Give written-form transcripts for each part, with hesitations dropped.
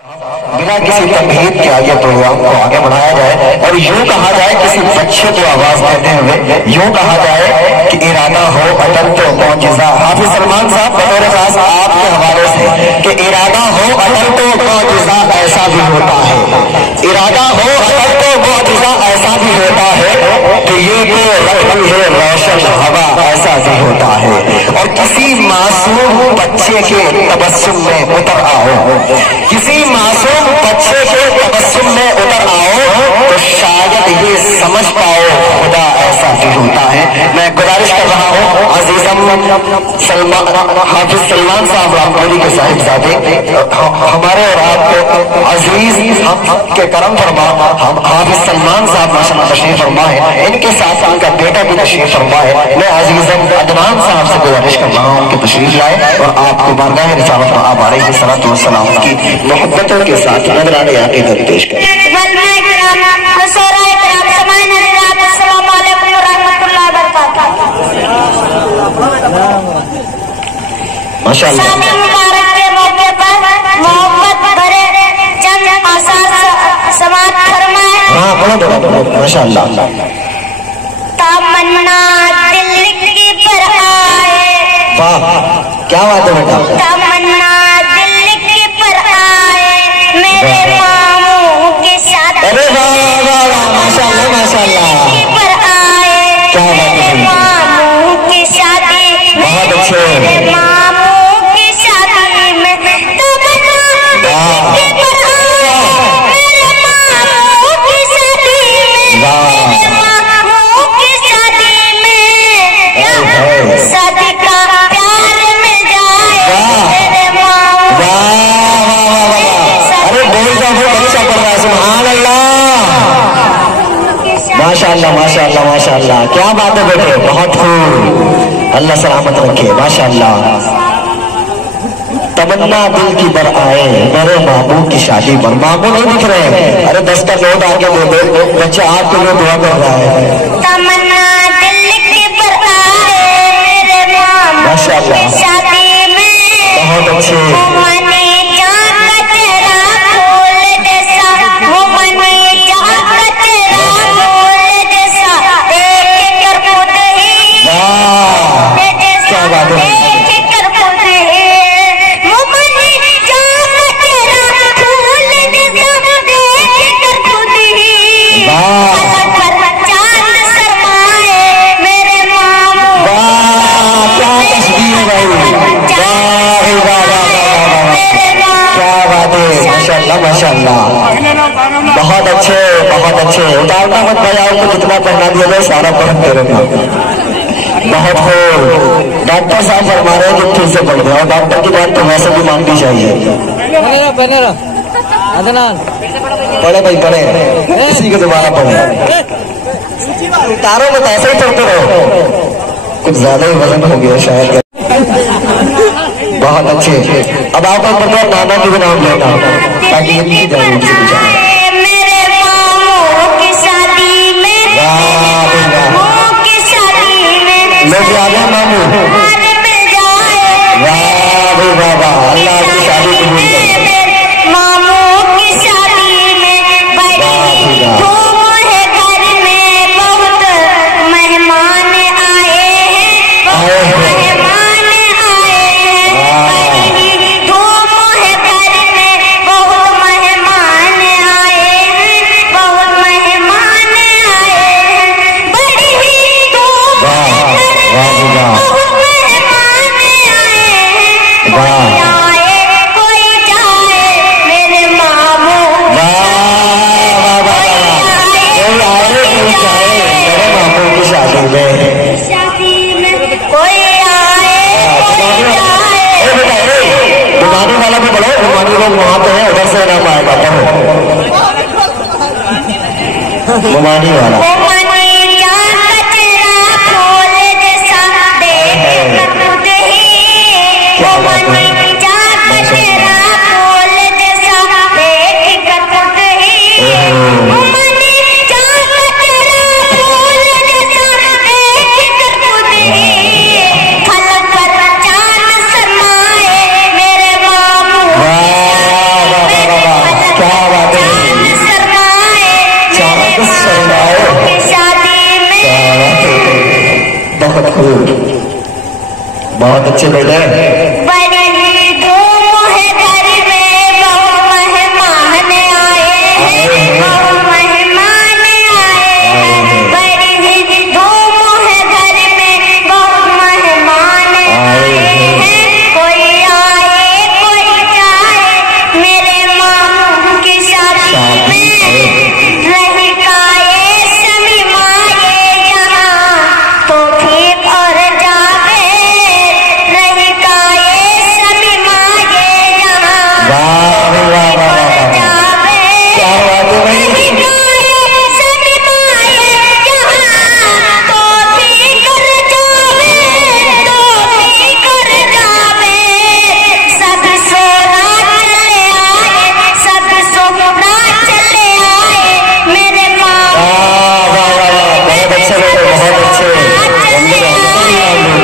बिना किसी तमहीद के आगे प्रोग्राम को आगे बढ़ाया जाए और यूं कहा जाए किसी बच्चे को आवाज देते हुए यूं कहा जाए कि इरादा हो अटल तो मौजिज़ा। हाफिज सलमान साहब बतौर खास आपके हवाले से कि इरादा हो अटल तो मौजिज़ा ऐसा भी होता है, इरादा हो अटल तो मौजिज़ा ऐसा भी होता है कि ये तो रखती है रोशन हवा ऐसा भी होता है। और किसी मासूम बच्चे के तबस्सुम में उतर आओ, किसी मासूम बच्चे के तबस्सुम में उतर आओ तो शायद ये समझ पाओ खुदा ऐसा भी होता है। मैं गुजारिश कर रहा हूँ अजीजम हाफिज सलमान साहब रामपुरी के साहिबजादे हमारे और आपके अजीज के करम फरमा हम हाफिज सलमान साहब माशाअल्लाह तशरीफ फरमा है, इनके साथ उनका बेटा भी तशरीफ फरमा है। मैं अजीजम अदनान साहब से गुजारिश कर रहा हूँ उनके तशरीफ लाए और आपको बारगाह रिसालत में आप अलैहिस्सलाम की मोहब्बतों के साथ नजराने अकीदत पेश करें। माशाअल्लाह के मौके पर मोहब्बत भरे चंद आसार समात फरमाए। हाँ बोलो माशाअल्लाह। तमन्ना दिल की पर आए, वाह क्या बात है बेटा। तमन्ना दिल की पर आए मेरे मामू के साथ। अरे वाह वाह वाह माशाअल्लाह माशाअल्लाह पर आए क्या बात है। मामू की शादी, बहुत अच्छे मामू की शादी में तमन्ना दिल की पर आए मेरे मामू की शादी में, मेरे मामू की शादी में शादी का प्यार मिल जाए मेरे मामू। अरे बोल जाओ बच्चा पढ़ रहा है सुभान अल्लाह माशाअल्लाह माशाअल्लाह माशाअल्लाह क्या बात है बेटे, बहुत खूब अल्लाह सलामत रखे माशाअल्लाह। तमन्ना दिल की बर आए मेरे मामू की शादी पर। मामू नहीं दिख रहे हैं, अरे 10 का नोट आगे दे दो, बच्चा आपके लिए दुआ कर रहा है। तमन्ना दिल की पर आए मेरे मामू की शादी में, बहुत अच्छे माशाअल्लाह बहुत अच्छे बहुत अच्छे। उतारना मत भाई, आपको जितना पढ़ना दिया जाए सारा पढ़ते रहना। बहुत खूब डॉक्टर साहब फरमा रहे हैं कि फिर से पढ़ दो और डॉक्टर की बात तो वैसे भी माननी चाहिए। पढ़े भाई पढ़े, इसी के दोबारा पढ़े, उतारो मत ऐसे ही पढ़ते रहो, कुछ ज्यादा ही वजन हो गया शायद। बहुत अच्छे। अब आप पता नाना की भी नाम लेना ताकि ये जरूर से मेरे मामू की शादी में, मामू की शादी में लोग याद है मामू मिल जाए। वाह वाह वाह अल्लाह आपकी शादी कबूल करे। मामू की शादी में बड़ी धूम है, घर में बहुत मेहमान आए हैं, बहुत मेहमान आए हैं। बड़ी धूम है, घर में बहुत मेहमान आए हैं, बहुत मेहमान आए हैं। बड़ी धूम है, घर में बहुत मेहमान आए हैं। कोई आए कोई जाए मेरे मामू, मेरे मामू की शादी में, शादी में कोई आए कोई जाए। बुमानी वाला भी बोलो, बुमानी लोग वहां पे है, उधर से नाम आएगा बुमानी वाला। बच्चे बेटे बड़ी धूम है घर में, बहु मेहमान आए हैं, बहु मेहमान आए हैं। बड़ी धूम है घर में, बहु मेहमान आए हैं। कोई आए कोई जाए, मेरे मामू की शादी में रही काए सभी माए यहाँ तो ठीक और जावे, रही काए सभी माए यहाँ जावे, क्या बात है भाई? रही काए सभी माए यहाँ तो ठीक और जावे, तो ठीक और जावे। सब सोना चले आए, सब सोना चले आए, मेरे मामू बहुत अच्छे बेटे, बहुत अच्छे।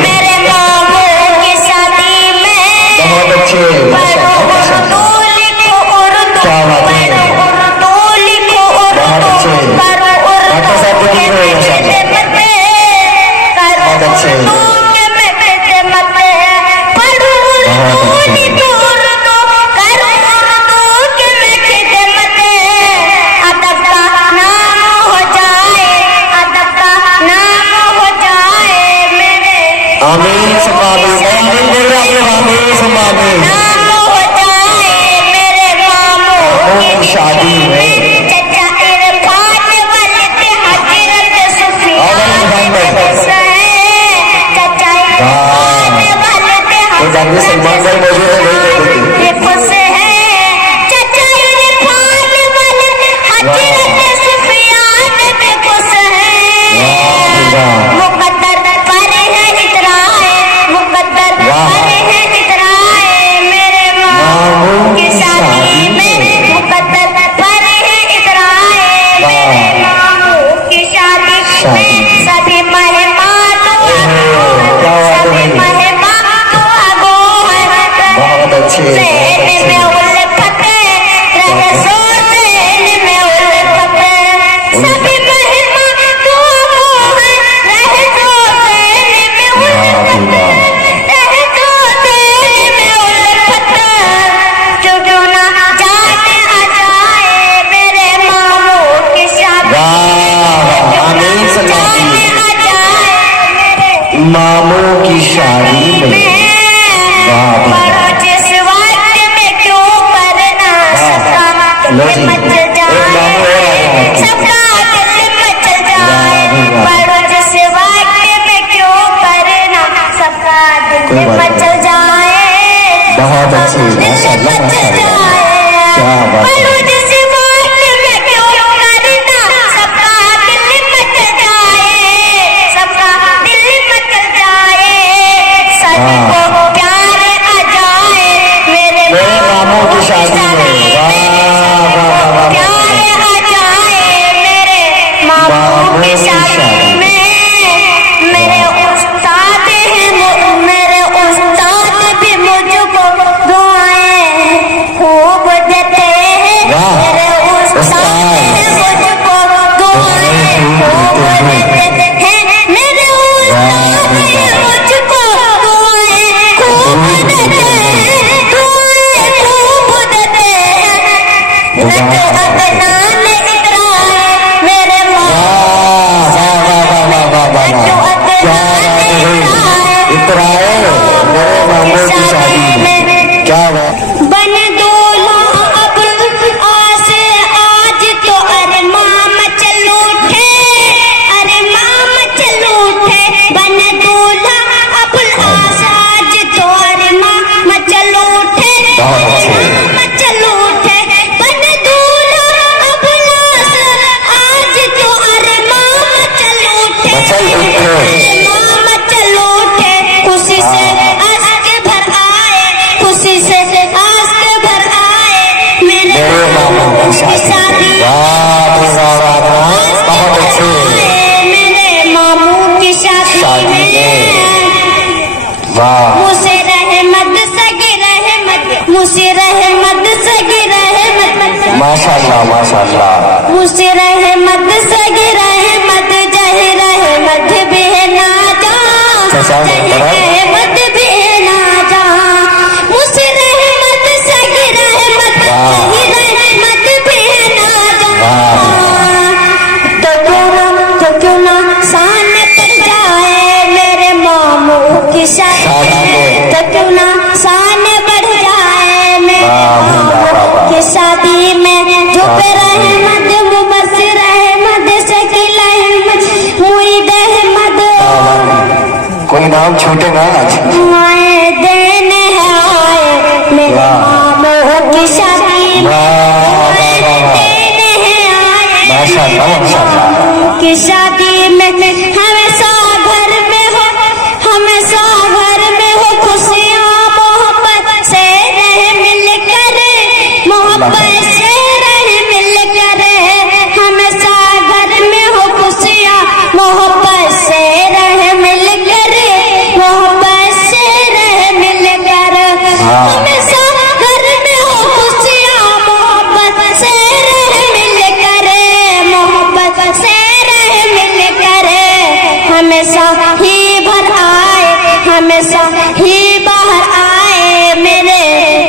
मेरे मामू की शादी में बहुत अच्छे, माशाल्लाह, माशाल्लाह। क्या बात है? बहुत अच्छे। डॉक्टर साहब को ठीक है, माशाल्लाह। बहुत अच्छे। आमीन सुम्मा आमीन, आमीन बोल रहे हैं, आमीन सुम्मा आमीन। मामू की शादी में चचा इरफान वाले पे हजरत सुफियान चचा इरफान वाले पे तो जानिए सलमान भाई मौजूद है, नहीं देते ये खुश है। चचा इरफान वाले हजरत सुफियान पे खुश है। मुकद्दर पर है इतराए, मुकद्दर पर है इतराए, मेरे मामू की शादी में मुकद्दर पर है इतराए, मेरे मामू की शादी में सभी मेहमान सभी मेहमान आगो है। बहुत अच्छे, बहुत ज़हन में अच्छे। उल्फत रहे सो ज़हन में उल्फत, सभी मेहमान आगो है। रहे सो ज़हन में उल्फत, रहे सो ज़हन में उल्फत, जो ना जाने आ जाए, मेरे मामू की शादी आमीन सल्लल्लाहु अलैहि जाने आ जाए, मेरे मामू की शादी में पढ़ो जिस वक्त में क्यों करना, सबका दिल मच जाए, सबका दिल मच जाए। पढ़ो जिस वक्त में क्यों करना, सबका दिल मच जाए, बहुत अच्छी, दिल माशाल्लाह, मच माशाल्लाह। जाए। क्या बात है? पढ़ो जिस वक्त में क्यों करना, सबका दिल मच जाए, सबका दिल मच जाए। सबको प्यार आ जाए, मेरे मामू की शादी में प्यार आ जाए, मेरे मामू की शादी में। मेरे उस्ताद हैं, मेरे उस्ताद भी मुझको दुआएं खूब देते हैं। मेरे उस्ताद हैं, मुझको दुआएं खूब देते हैं। मेरे उस्ताद हैं, मुझको दुआएं खूब देते हैं, दुआएं खूब देते हैं। लड्डू अदनान इतराए, मेरे इतराए मेरे मामू की शादी में। क्या बात? बन दूल्हा अबुल आस आज तो अरमां मचल उठे, अरमां मचल उठे। बन दूल्हा अबुल आस आज तो अरमां मचल उठे, मचल उठे। बन दूल्हा अबुल आस आज तो अरमां मचल उठे, अरमां मचल उठे। खुशी से आस्क भर आए, खुशी से आस्क भर आए, मेरे मामू की शादी। बहुत अच्छे। मेरे मामू की शादी में मुझसे रहमत सगी रहमत, मुझसे रहमत सगी रहमत, माशाल्लाह, माशाल्लाह। मुझसे रहमत सगी रहमत, जह रहमत भी है ना जा, जह रहमत भी है झुक रहे मद मुबस्सिर अहमद शकील अहमद मुईद अहमद कोई नाम छूटे ना आज। आए देने आए मेरे मामों की शादी की शादी में हमेशा घर में हो, हमेशा घर में हो खुशियाँ मोहब्बत से रह मिलकर, मोहब्बत से रह मिलकर, हमेशा घर में हो खुशियाँ मोहब्बत से रह मिलकर, मोहब्बत से रह मिलकर, हमेशा घर में हो खुशियाँ मोहब्बत से रह मिलकर, मोहब्बत से रह मिलकर, हमेशा ही भर आए, हमेशा ही बाहर आए मेरे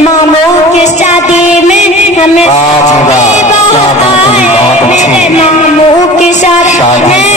मामों की शादी में, हमेशा ही बाहर आए मेरे मामों की शादी में।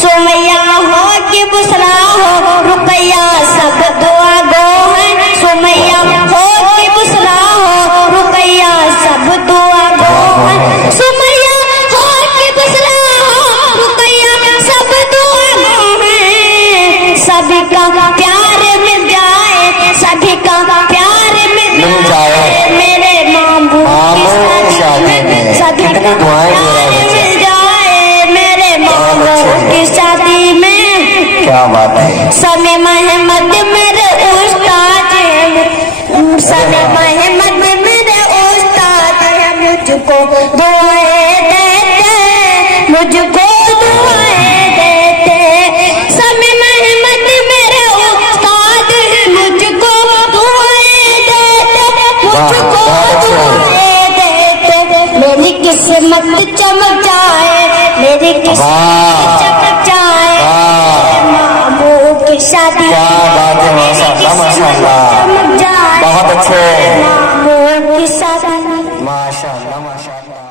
सुमैया हो कि बुसरा हो रुपया सब दुआ गो है, सुमैया हो कि बुसरा हो रुपया सब दुआ गो है, सुमैया हो कि बुसरा हो रुपया सब दुआ गो है। सभी का प्यार मिल जाए, सभी का प्यार मिल जाए मेरे मामू की शादी में, सभी का प्यार मिल जाए मेरे मामू की शादी में। क्या बात है। समी महमद मेरे उस्ताद, समी महमद मेरे उस्ताद है, मुझको दुआएं देते, मुझको दुआएं देते। समी महमद मेरे उस्ताद है, मुझको दुआएं देते, मुझको दुआएं देते। मेरी किस्मत चमक जाए, मेरी किस्मत चमक जाए मामू की शादी। क्या बात है, माशाअल्लाह माशाअल्लाह, बहुत अच्छे मामू की शादी। माशाअल्लाह माशाअल्लाह।